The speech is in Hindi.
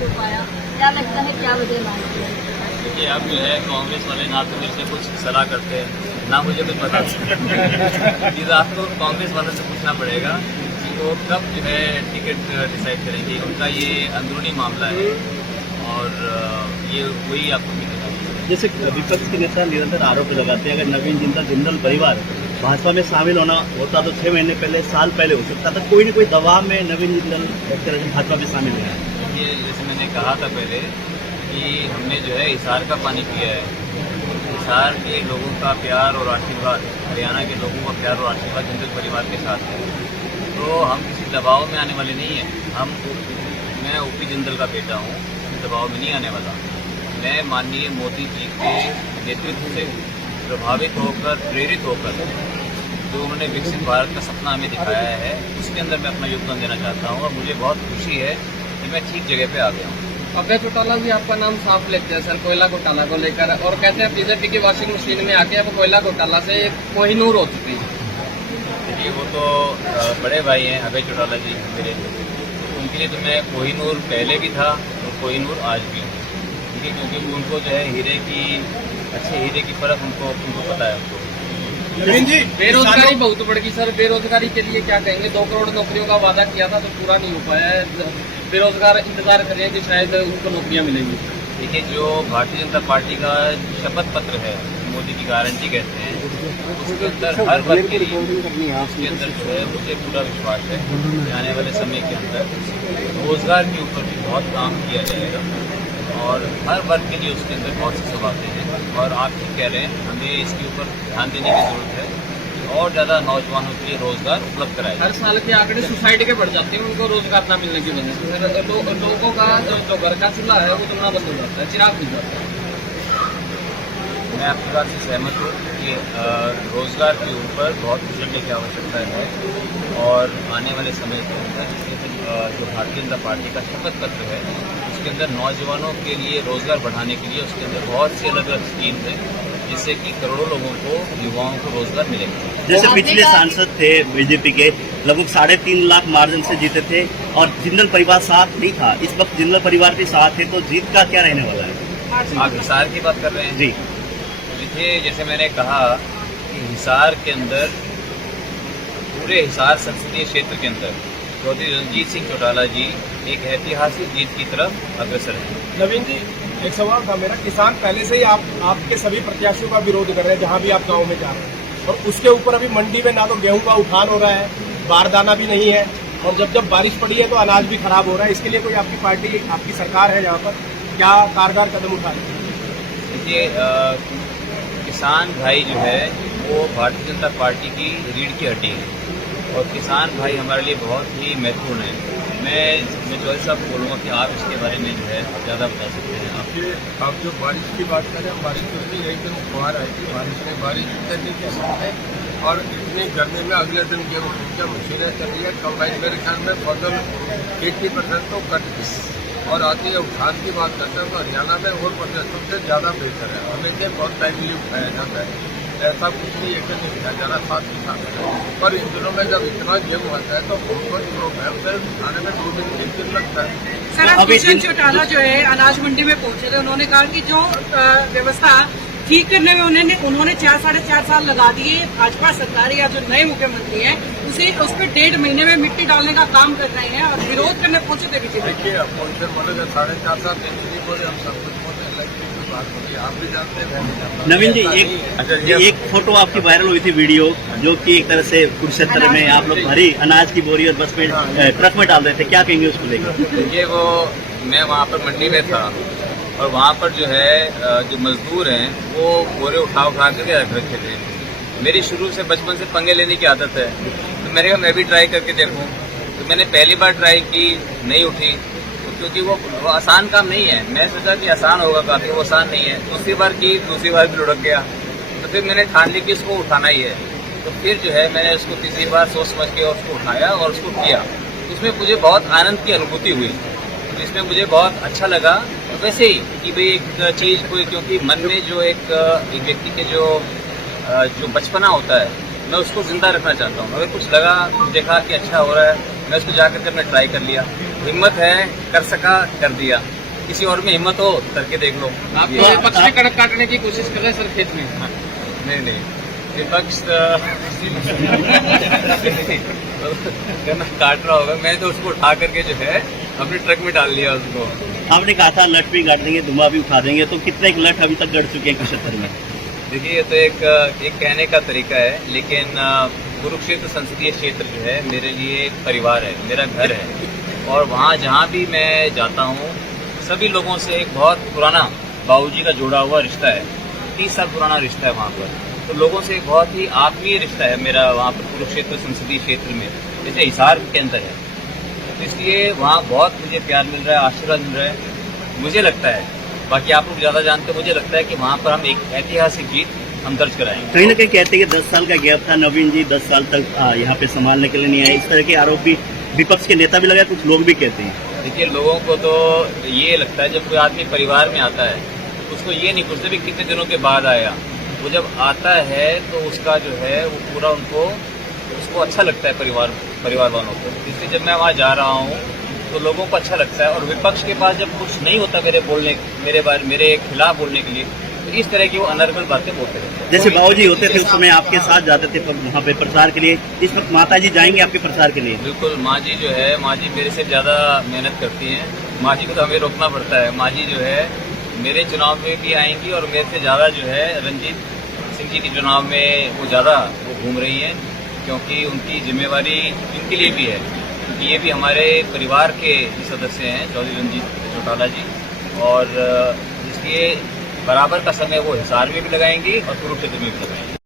हो पाया, क्या लगता है क्या वजह मानती है? देखिए, अब जो है कांग्रेस वाले ना तो मेरे से कुछ सलाह करते हैं, ना मुझे कुछ बताते हैं। ये आपको कांग्रेस वालों से पूछना पड़ेगा कि वो कब जो है टिकट डिसाइड करेंगे। उनका ये अंदरूनी मामला है और ये वही आपको मिलेगा। जैसे विपक्ष के नेता निरंतर आरोप लगाते हैं, अगर नवीन जिंदल परिवार भाजपा में शामिल होना होता तो 6 महीने पहले, साल पहले हो सकता था। कोई न कोई दबाव में नवीन जिंदल एक तरह से भाजपा में शामिल हुआ है। ये जैसे मैंने कहा था पहले कि हमने जो है हिसार का पानी पिया है। हिसार के लोगों का प्यार और आशीर्वाद, हरियाणा के लोगों का प्यार और आशीर्वाद जिंदल परिवार के साथ है। तो हम किसी दबाव में आने वाले नहीं हैं। मैं ओपी जिंदल का बेटा हूँ, दबाव में नहीं आने वाला। मैं माननीय मोदी जी के नेतृत्व से प्रभावित होकर, प्रेरित होकर जो उन्होंने विकसित भारत का सपना हमें दिखाया है, उसके अंदर मैं अपना योगदान देना चाहता हूँ और मुझे बहुत खुशी है कि मैं ठीक जगह पे आ गया हूँ। अभय चौटाला भी आपका नाम साफ लेते हैं सर कोयला घोटाला को लेकर, और कहते हैं बीजेपी की वॉशिंग मशीन में आके अब कोयला घोटाला से कोहिनूर हो चुकी है। देखिए, वो तो बड़े भाई हैं अभय चौटाला जी मेरे, उनके लिए तो मैं कोहिनूर पहले भी था और कोहिनूर आज भी हूँ। ठीक है, क्योंकि उनको जो है अच्छे हीरे की परख उनको पता है। बेरोजगारी बहुत बढ़ गई सर, बेरोजगारी के लिए क्या कहेंगे? 2 करोड़ नौकरियों का वादा किया था तो पूरा नहीं हो पाया है। बेरोजगार इंतजार कर रहे हैं कि शायद उनको नौकरियां मिलेंगी। देखिए, जो भारतीय जनता पार्टी का शपथ पत्र है, मोदी की गारंटी कहते हैं, उसके अंदर हर वर्ग के लिए उसके अंदर जो है मुझे पूरा विश्वास है कि आने वाले समय के अंदर रोजगार के ऊपर भी बहुत काम किया जाएगा और हर वर्ग के लिए उसके अंदर बहुत सी सवालें हैं। और आप ठीक कह रहे हैं, हमें इसके ऊपर ध्यान देने की जरूरत है कि और ज़्यादा नौजवानों के लिए रोजगार उपलब्ध कराए। हर साल के आंकड़े सुसाइड के बढ़ जाते हैं उनको रोजगार न मिलने की वजह से। लोगों का जो घर का चूल्हा है वो तुमना बंद हो जाता है, चिराग बुझ जाता है। मैं आपकी बात से सहमत हूँ कि रोजगार के ऊपर बहुत कुछ करने की आवश्यकता है और आने वाले समय के अंदर जो भारतीय जनता पार्टी का शपथ पत्र है उसके अंदर नौजवानों के लिए रोजगार बढ़ाने के लिए उसके अंदर बहुत सी अलग अलग स्कीम है जिससे कि करोड़ों लोगों को, युवाओं को रोजगार मिलेगा। जैसे पिछले सांसद थे बीजेपी के, लगभग 3.5 लाख मार्जिन से जीते थे और जिंदल परिवार साथ नहीं था। इस वक्त जिंदल परिवार के साथ है तो जीत का क्या रहने वाला है? आप हिसार की बात कर रहे हैं? जी, देखिए, जैसे मैंने कहा कि हिसार के अंदर, पूरे हिसार संसदीय क्षेत्र के अंदर चौधरी रणजीत सिंह चौटाला जी एक ऐतिहासिक जीत की तरफ अग्रसर हैं। नवीन जी, एक सवाल था मेरा। किसान पहले से ही आपके सभी प्रत्याशियों का विरोध कर रहे हैं जहां भी आप गांव में जा रहे हैं, और उसके ऊपर अभी मंडी में ना तो गेहूं का उठान हो रहा है, बारदाना भी नहीं है, और जब बारिश पड़ी है तो अनाज भी खराब हो रहा है। इसके लिए कोई आपकी पार्टी, आपकी सरकार है यहाँ पर, क्या कारगर कदम उठा रही है? देखिए, किसान भाई जो है वो भारतीय जनता पार्टी की रीढ़ की हड्डी है और किसान भाई हमारे लिए बहुत ही महत्वपूर्ण है। मैं चौधरी साहब को बोलूँगा कि आप इसके बारे में जो है ज़्यादा बता सकते हैं। आप जो बारिश की बात करें, बारिश तो नहीं रही थी, फुहार आई थी बारिश करने के समय, और इतनी गर्मी में अगले दिन गेहूँ की मशीनें चल रही है। कंबाइन मेरे ख्याल में फसल 80% तो कट गई और आती है। उठान की बात करते हैं तो हरियाणा में और प्रदेशों से ज़्यादा बेहतर है और देखिए बहुत टाइमली उठाया जाता है। ऐसा कुछ नहीं है कि नहीं किया जा रहा, साथ ही साथ। पर इन दिनों में जब इतना गेहूँ आता है तो बहुत प्रॉब्लम से उठाने में 2 दिन 3 दिन लगता है। सर, दुष्यंत चौटाला जो है अनाज मंडी में पहुंचे थे, उन्होंने कहा कि जो व्यवस्था ठीक करने में उन्होंने 4-4.5 साल लगा दिए। भाजपा सरकार या जो नए मुख्यमंत्री हैं उस पर 1.5 महीने में मिट्टी डालने का काम कर रहे हैं और विरोध करने पहुंचे थे बीजेपी। देखिए, अपोजिशन बोले 4.5 साल नहीं बोले, हम सब कुछ बोले, बात होती है, आप भी जानते हैं। नवीन जी, एक फोटो आपकी वायरल हुई थी, वीडियो, जो कि एक तरह से कुरुक्षेत्र में आप लोग भरी अनाज की बोरी और बस में ट्रक में डाल रहे थे, क्या कहेंगे उसको लेकर? देखिए, वो मैं वहाँ पर मंडी में था और वहाँ पर जो है जो मजदूर हैं वो बोरे उठा करके रख रखे थे। मेरी शुरू से बचपन से पंगे लेने की आदत है, तो मैंने कहा मैं भी ट्राई करके देखूँ। तो मैंने पहली बार ट्राई की, नहीं उठी, क्योंकि वो आसान काम नहीं है। मैं सोचा कि आसान होगा काफ़ी, वो आसान नहीं है। दूसरी बार की, दूसरी बार भी लुढ़क गया, तो फिर मैंने ठान ली कि उसको उठाना ही है। तो फिर जो है मैंने उसको तीसरी बार सोच समझ के उसको उठाया और उसको किया। उसमें मुझे बहुत आनंद की अनुभूति हुई, इसमें मुझे बहुत अच्छा लगा। वैसे ही कि भाई एक चीज़ कोई, क्योंकि मन में जो एक व्यक्ति के जो बचपना होता है, मैं उसको जिंदा रखना चाहता हूँ। अगर कुछ लगा, देखा कि अच्छा हो रहा है, मैं उसको जाकर मैं ट्राई कर लिया। हिम्मत है, कर सका कर दिया, किसी और में हिम्मत हो करके देख लो। आप ये- विपक्ष में कड़क काटने की कोशिश कर रहे हैं सर खेत में। नहीं विपक्ष करना काट रहा होगा, मैं तो उसको उठा करके जो है अपने ट्रक में डाल लिया उसको। आपने कहा था लठ भी गाड़ देंगे, धुआं भी उठा देंगे, तो कितने लठ अभी तक गड़ चुके हैं कुरुक्षेत्र में? देखिए ये तो एक कहने का तरीका है, लेकिन कुरुक्षेत्र संसदीय क्षेत्र जो है मेरे लिए एक परिवार है, मेरा घर है, और वहाँ जहाँ भी मैं जाता हूँ सभी लोगों से एक बहुत पुराना बाबूजी का जोड़ा हुआ रिश्ता है, 30 साल पुराना रिश्ता है वहाँ पर। तो लोगों से एक बहुत ही आत्मीय रिश्ता है मेरा वहाँ पर कुरुक्षेत्र संसदीय क्षेत्र में, जैसे हिसार के अंदर है। तो इसलिए वहाँ बहुत मुझे प्यार मिल रहा है, आशीर्वाद मिल रहा है। मुझे लगता है, बाकी आप लोग ज़्यादा जानते हैं, मुझे लगता है कि वहाँ पर हम एक ऐतिहासिक जीत हम दर्ज कराएंगे। कहीं ना कहीं कहते हैं कि 10 साल का गैप था, नवीन जी 10 साल तक यहाँ पे संभालने के लिए नहीं आए, इस तरह के आरोप भी विपक्ष के नेता भी लगा, कुछ लोग भी कहते हैं। देखिए लोगों को तो ये लगता है जब कोई आदमी परिवार में आता है उसको ये नहीं पूछते भी कितने दिनों के बाद आया, वो जब आता है तो उसका जो है वो पूरा उसको अच्छा लगता है परिवार वालों को। इसलिए जब मैं वहाँ जा रहा हूँ तो लोगों को अच्छा लगता है, और विपक्ष के पास जब कुछ नहीं होता मेरे खिलाफ बोलने के लिए, तो इस तरह की वो अनर्गल बातें बोलते रहते हैं। जैसे बाबूजी होते थे उस समय आपके साथ जाते थे वहाँ पे प्रचार के लिए, इस वक्त माता जी जाएंगे आपके प्रचार के लिए? बिल्कुल, माँ जी जो है, माँ जी मेरे से ज़्यादा मेहनत करती हैं, माँ जी को तो हमें रोकना पड़ता है। माँ जी जो है मेरे चुनाव में भी आएंगी, और मेरे से ज़्यादा जो है रंजीत सिंह जी के चुनाव में वो ज़्यादा घूम रही हैं, क्योंकि उनकी जिम्मेवारी इनके लिए भी है, क्योंकि ये भी हमारे परिवार के सदस्य हैं, चौधरी रंजीत चौटाला जी, और इसलिए बराबर का समय वो हिसार में भी लगाएंगी और कुरुक्षेत्र में भी लगाएंगी।